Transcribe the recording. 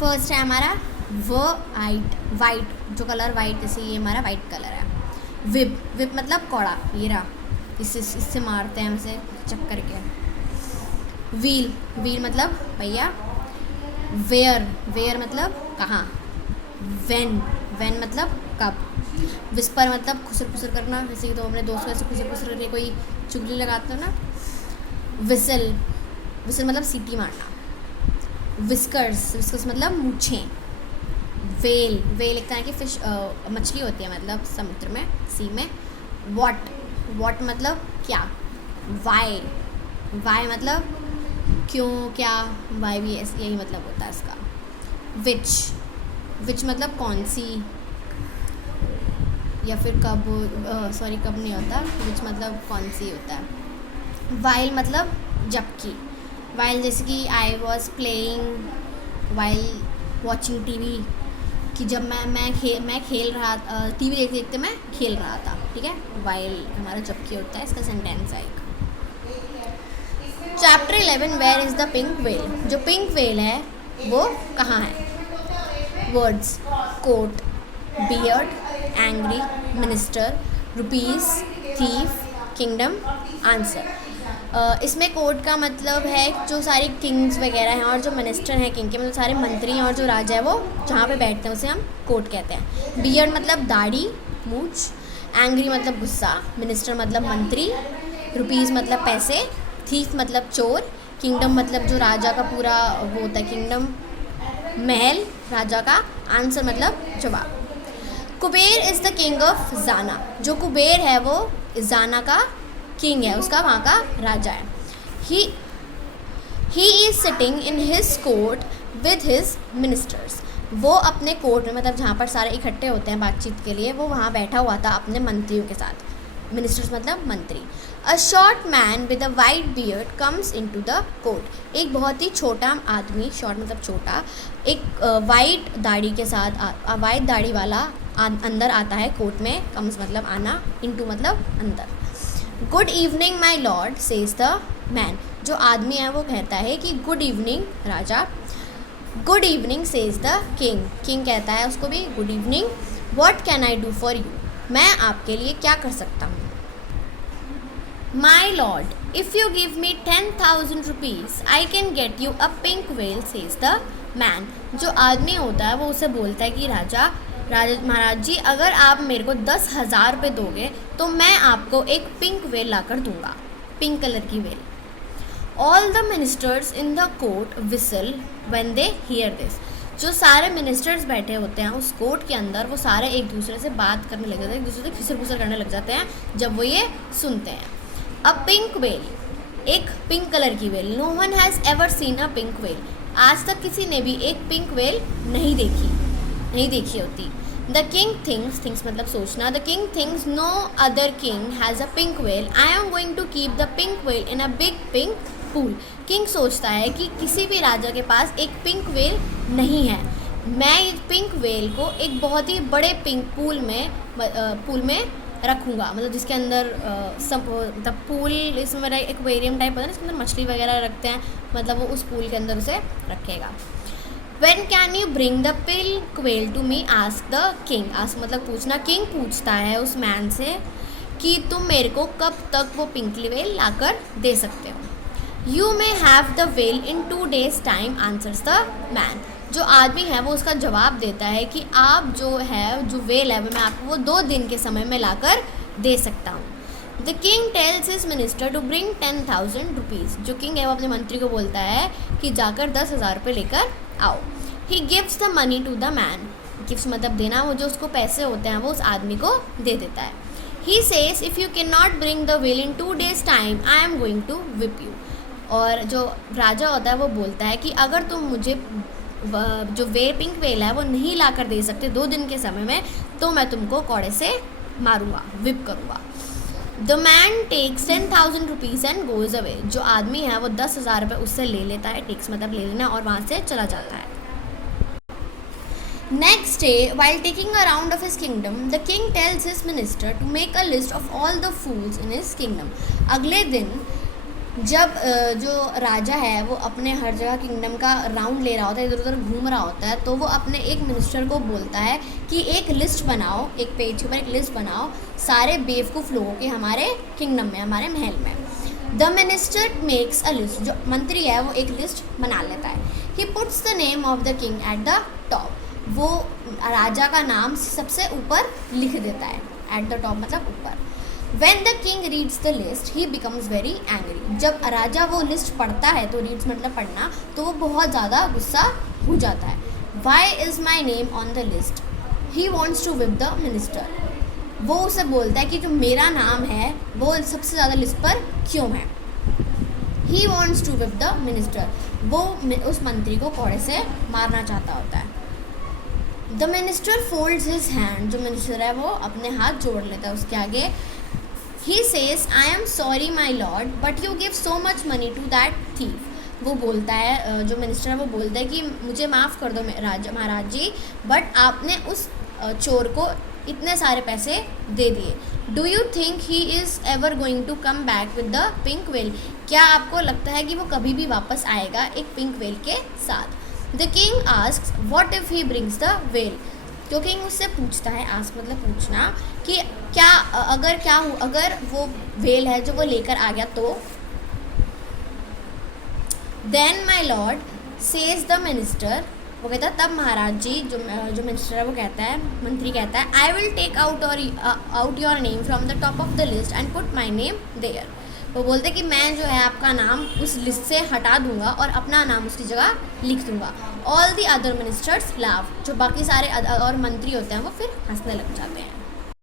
First है हमारा white, जो कलर वाइट, जैसे ये हमारा वाइट कलर है। विप मतलब कौड़ा, ये रहा, इससे मारते हैं हमसे चक्कर के। व्हील मतलब पहिया। वेयर मतलब कहाँ। वेन मतलब कब। विस्पर मतलब खुसर खुसर करना, जैसे कि तो अपने दोस्त को ऐसे खुसर खुसर करके कोई चुगली लगाते हो ना। विसल मतलब सीटी मारना। विस्कर्स मतलब मूछें। वेल एक तरह की फिश मछली होती है, मतलब समुद्र में, सी में। वॉट मतलब क्या। वाई मतलब क्यों, क्या। वाई भी यही मतलब होता है इसका। विच मतलब कौन सी, या फिर कब, कब नहीं होता, विच मतलब कौन सी होता है। वाइल मतलब जबकि। वाइल जैसे कि I was playing while watching TV, कि जब मैं खेल रहा, टीवी देखते देखते मैं खेल रहा था, ठीक है। वाइल हमारा जबकि होता है, इसका सेंटेंस है एक। Chapter 11 where is the pink whale. जो पिंक वेल है वो कहाँ है। Words coat, beard, angry, minister, rupees, thief, kingdom, answer. इसमें कोर्ट का मतलब है जो सारे किंग्स वगैरह हैं और जो मिनिस्टर हैं किंग के, मतलब सारे मंत्री हैं और जो राजा है वो जहाँ पे बैठते हैं उसे हम कोर्ट कहते हैं। बियर्ड मतलब दाढ़ी, मूछ। एंग्री मतलब गुस्सा। मिनिस्टर मतलब मंत्री। रुपीज़ मतलब पैसे। थीफ मतलब चोर। किंगडम मतलब जो राजा का पूरा वो होता है, किंगडम महल राजा का। आंसर मतलब जवाब। Kuber is the king of जाना। जो कुबेर है वो जाना का किंग है, उसका वहाँ का राजा है। He is sitting in his court with his ministers. वो अपने कोर्ट में, मतलब जहाँ पर सारे इकट्ठे होते हैं बातचीत के लिए, वो वहाँ बैठा हुआ था अपने मंत्रियों के साथ। मिनिस्टर्स मतलब मंत्री। A short man with a white beard comes into the court. एक बहुत ही छोटा आदमी, शॉर्ट मतलब छोटा, एक वाइट दाढ़ी के साथ, वाइट दाढ़ी वाला अंदर आता है कोर्ट में। कम्स मतलब आना, इनटू मतलब अंदर। Good evening my lord says the man. जो आदमी है वो कहता है कि good evening Raja. Good evening says the king कहता है उसको भी good evening. What can I do for you. मैं आपके लिए क्या कर सकता हूँ। My lord if you give me 10,000 rupees I can get you a pink well says the man. जो आदमी होता है वो उसे बोलता है कि राजा महाराज जी, अगर आप मेरे को 10,000 रुपये दोगे तो मैं आपको एक पिंक वेल ला कर दूँगा, पिंक कलर की well. All the ministers in the court whistle when they hear this. जो सारे मिनिस्टर्स बैठे होते हैं उस कोर्ट के अंदर, वो सारे एक दूसरे से बात करने लग जाते हैं, एक दूसरे से खिसर खुसर करने लग जाते हैं जब वो ये सुनते हैं। अ पिंक वेल, एक पिंक कलर की whale. No one has ever seen a pink whale. आज तक किसी ने भी एक पिंक वेल नहीं देखी होती। द किंग थिंक्स मतलब सोचना। The king thinks no other king has a pink whale. I am going to keep the pink whale in a big pink pool. King सोचता है कि किसी भी राजा के पास एक पिंक वेल नहीं है, मैं इस पिंक वेल को एक बहुत ही बड़े पिंक पूल में रखूँगा, मतलब जिसके अंदर मतलब पूल, इसमें एक्वेरियम टाइप होता है, इसके अंदर मछली वगैरह रखते हैं, मतलब वो उस पूल के अंदर उसे रखेगा। When can you bring the pink whale to me? Ask the king. Ask मतलब पूछना। किंग पूछता है उस मैन से कि तुम मेरे को कब तक वो पिंक वेल लाकर दे सकते हो। You may have the whale in 2 days time, answers the man. जो आदमी है वो उसका जवाब देता है कि आप जो वेल है वो मैं आपको वो 2 दिन के समय में लाकर दे सकता हूँ। The king tells his minister to bring 10,000 rupees. जो किंग है वो अपने मंत्री को बोलता है कि जाकर 10,000 रुपये लेकर आओ। He gives the money to the man. Gives मतलब देना, वो जो उसको पैसे होते हैं वो उस आदमी को दे देता है। He says if you can not bring the whale in 2 days time I am going to whip you. और जो राजा होता है वो बोलता है कि अगर तुम मुझे जो पिंक वेल है वो नहीं ला कर दे सकते 2 दिन के समय में, तो मैं तुमको कौड़े से मारूंगा, विप करूँगा। The man takes 10,000 rupees and goes away. जो आदमी है वो 10,000 रुपये उससे ले लेता है, टेक्स मतलब ले लेना, और वहाँ से चला जाता है। Next day, while taking a round of his kingdom, the king tells his minister to make a list of all the fools in his kingdom. अगले दिन जब जो राजा है वो अपने हर जगह किंगडम का राउंड ले रहा होता है, इधर उधर घूम रहा होता है, तो वो अपने एक मिनिस्टर को बोलता है कि एक लिस्ट बनाओ, एक पेज के ऊपर एक लिस्ट बनाओ सारे बेवकूफ़ लोगों के हमारे किंगडम में, हमारे महल में। The minister makes a list, जो मंत्री है वो एक लिस्ट बना लेता है। He puts the name of the king at the top, वो राजा का नाम सबसे ऊपर लिख देता है, एट द टॉप मतलब ऊपर। When the king reads the list, he becomes very angry. जब राजा वो लिस्ट पढ़ता है, तो रीड्स मतलब पढ़ना, तो वो बहुत ज़्यादा गुस्सा हो जाता है। Why is my name on the list? He wants to whip the minister. वो उसे बोलता है कि जो मेरा नाम है वो सबसे ज़्यादा लिस्ट पर क्यों है। He wants to whip the minister. वो उस मंत्री को कोड़े से मारना चाहता होता है। The minister folds his hand. जो मिनिस्टर है वो अपने हाथ जोड़ लेता है उसके आगे। He says, I am sorry my lord, but you give so much money to that thief. वो बोलता है, जो मिनिस्टर है वो बोलता है कि मुझे माफ़ कर दो महाराज जी, बट आपने उस चोर को इतने सारे पैसे दे दिए। Do you think he is ever going to come back with the pink whale? क्या आपको लगता है कि वो कभी भी वापस आएगा एक पिंक वेल के साथ? The king asks, what if he brings the well? तो किंग उससे पूछता है, आस्क मतलब पूछना, कि अगर वो वेल है जो वो लेकर आ गया तो। Then my lord says the minister, वो कहता है तब महाराज जी, जो मिनिस्टर है वो कहता है, मंत्री कहता है, I will take out your name from the top of the list and put my name there. वो बोलते कि मैं जो है आपका नाम उस लिस्ट से हटा दूंगा और अपना नाम उसकी जगह लिख दूंगा। All the other ministers laugh, जो बाकी सारे और मंत्री होते हैं वो फिर हंसने लग जाते हैं।